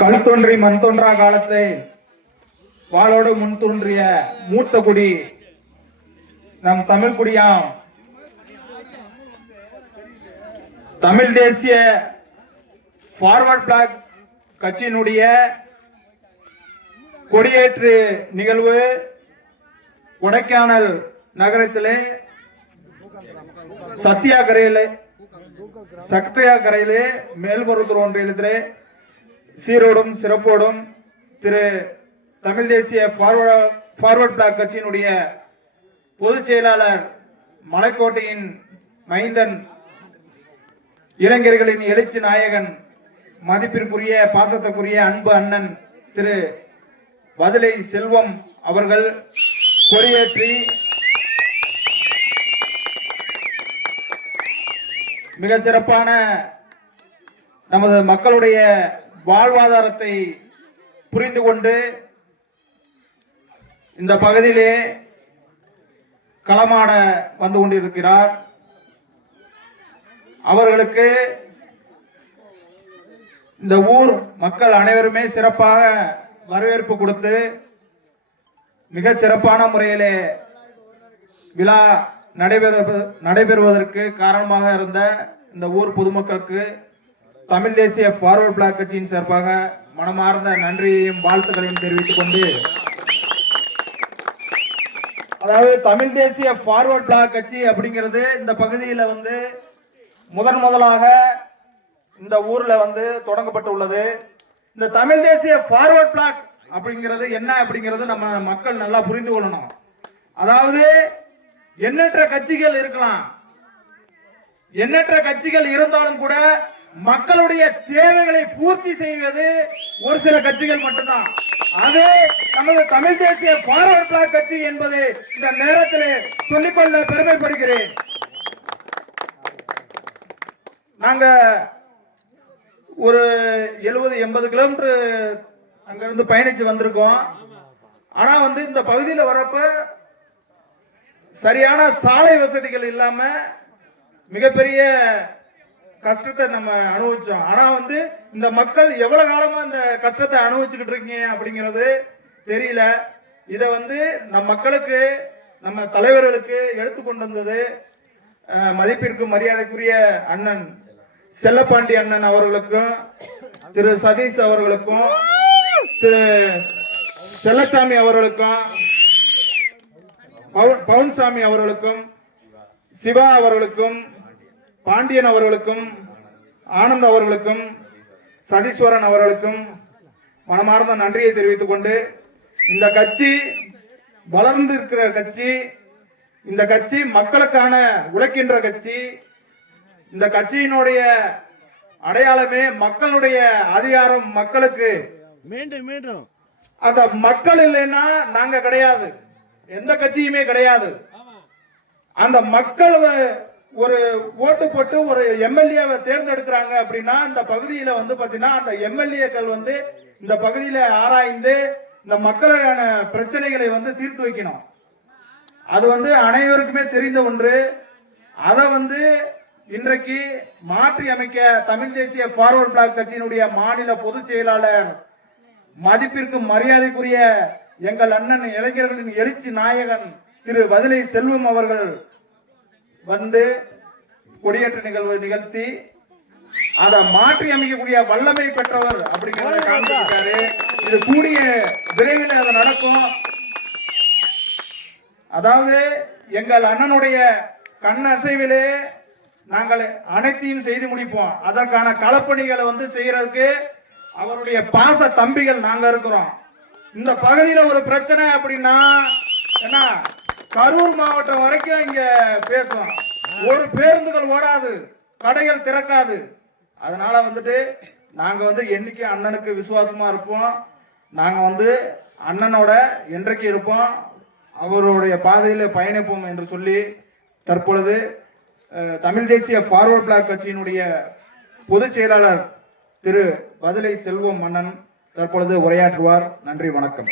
கல் தோன்றி மண் தோன்றா காலத்தை வாளோடு முன் தோன்றிய மூத்த குடி நம் தமிழ் குடியாம் தமிழ் தேசிய ஃபார்வர்ட் பிளாக் கட்சியினுடைய கொடியேற்று நிகழ்வு கொடைக்கானல் நகரத்திலே சத்தியாகரையிலே மேல்பருத்தூர் ஒன்றியத்திலே சீரோடும் சிறப்போடும் திரு தமிழ் தேசிய ஃபார்வர்ட் பிளாக் கட்சியினுடைய பொதுச் செயலாளர் மலைக்கோட்டையின் மைந்தன் இளைஞர்களின் எழுச்சி நாயகன் மதிப்பிற்குரிய பாசத்துக்குரிய அன்பு அண்ணன் திரு வதலை செல்வம் அவர்கள் கொடியேற்றி மிக சிறப்பான நமது மக்களுடைய வாழ்வாதாரத்தை புரிந்து கொண்டு இந்த பகுதியிலே களமாட வந்து கொண்டிருக்கிறார். அவர்களுக்கு இந்த ஊர் மக்கள் அனைவருமே சிறப்பாக வரவேற்பு கொடுத்து மிக சிறப்பான முறையிலே விழா நடைபெறுவதற்கு காரணமாக இருந்த இந்த ஊர் பொதுமக்களுக்கு தமிழ் தேசிய ஃபார்வர்ட் பிளாக் கட்சியின் சார்பாக மனமார்ந்த நன்றியையும் வாழ்த்துக்களையும் தெரிவித்துக் கொண்டு, அதாவது தமிழ் தேசிய ஃபார்வர்ட் பிளாக் கட்சி அப்படிங்கிறது இந்த பகுதியில் முதலாக இந்த ஊர்ல தொடங்கப்பட்டுள்ளது. இந்த தமிழ் தேசிய ஃபார்வர்ட் பிளாக் அப்படிங்கிறது என்ன அப்படிங்கிறது நம்ம மக்கள் நல்லா புரிந்து கொள்ளணும். அதாவது எண்ணற்ற கட்சிகள் இருக்கலாம், எண்ணற்ற கட்சிகள் இருந்தாலும் கூட மக்களுடைய தேவைகளை பூர்த்தி செய்வது ஒரு சில கட்சிகள் மட்டும்தான். அது நமது தமிழ் தேசிய ஃபார்வர்ட் பிளாக் கட்சி என்பதை இந்த நேரத்தில் சொல்லிக்கொள்ள பெருமைப்படுகிறேன். நாங்க ஒரு 70-80 கிலோமீட்டர் அங்கிருந்து பயணிச்சு வந்திருக்கோம். ஆனா இந்த பகுதியில் வரப்ப சரியான சாலை வசதிகள் இல்லாம மிகப்பெரிய கஷ்டத்தை நம்ம அனுபவிச்சோம். ஆனா இந்த மக்கள் எவ்வளவு காலமா இந்த கஷ்டத்தை அனுபவிச்சுக்கிட்டு இருக்கீங்க அப்படிங்கிறது தெரியல. இத நம் மக்களுக்கு நம்ம தலைவர்களுக்கு எடுத்துக்கொண்டு வந்தது மதிப்பிற்கு மரியாதைக்குரிய அண்ணன் செல்லப்பாண்டி அண்ணன் அவர்களுக்கும், திரு சதீஷ் அவர்களுக்கும், திரு செல்லசாமி அவர்களுக்கும், பவுன்சாமி அவர்களுக்கும், சிவா அவர்களுக்கும், பாண்டியன் அவர்களுக்கும், ஆனந்த் அவர்களுக்கும், சதீஸ்வரன் அவர்களுக்கும் மனமார்ந்த நன்றியை தெரிவித்துக் கொண்டு, இந்த கட்சி வளர்ந்து இருக்கிற கட்சி, இந்த கட்சி மக்களுக்கான உழைக்கின்ற கட்சி. இந்த கட்சியினுடைய அடையாளமே மக்களுடைய அதிகாரம். மக்களுக்கு மீண்டும் அந்த மக்கள் இல்லைன்னா நாங்க கிடையாது, எந்த கட்சியுமே கிடையாது. அந்த மக்கள் ஒரு ஓட்டு போட்டு ஒரு எம்எல்ஏவை தேர்ந்தெடுக்கிறாங்க அப்படின்னா இந்த பகுதியில பாத்தீங்கன்னா அந்த எம்எல்ஏக்கள் இந்த பகுதியில ஆராய்ந்து இந்த மக்களுக்கான பிரச்சனைகளை தீர்த்து வைக்கணும். அது அனைவருக்குமே தெரிந்த ஒன்று. அதை இன்றைக்கு மாற்றி அமைக்க தமிழ் தேசிய ஃபார்வர்ட் பிளாக் கட்சியினுடைய மாநில பொதுச் செயலாளர் மதிப்பிற்கு மரியாதைக்குரிய எங்கள் அண்ணன் இளைஞர்களின் எழுச்சி நாயகன் திரு வதலை செல்வம் அவர்கள் கொடியேற்ற நிகழ்வு நிகழ்த்தி அதை மாற்றி அமைக்கக்கூடிய வல்லமை பெற்றவர் அப்படிங்கிறத காண்பிச்சிருக்காரு. இது கூடிய விரைவில் அது நடக்கும். அதாவது எங்கள் அண்ணனுடைய கண் அசைவிலே நாங்கள் அனைத்தையும் செய்து முடிப்போம். அதற்கான களப்பணிகளை செய்யறதுக்கு அவருடைய பாச தம்பிகள் நாங்க இருக்கிறோம். இந்த பகுதியில ஒரு பிரச்சனை அப்படின்னா என்ன, கரூர் மாவட்டம் வரைக்கும் இங்க பேசும். ஒரு பேருந்துகள் ஓடாது, கடைகள் திறக்காது. அதனால நாங்க என்னைக்கு அண்ணனுக்கு விசுவாசமா இருப்போம். நாங்க அண்ணனோட என்றைக்கு இருப்போம், அவருடைய பாதையில பயணிப்போம் என்று சொல்லி தற்பொழுது தமிழ் தேசிய ஃபார்வர்ட் பிளாக் கட்சியினுடைய பொதுச் செயலாளர் திரு வதலை செல்வம் மன்னன் தற்பொழுது உரையாற்றுவார். நன்றி, வணக்கம்.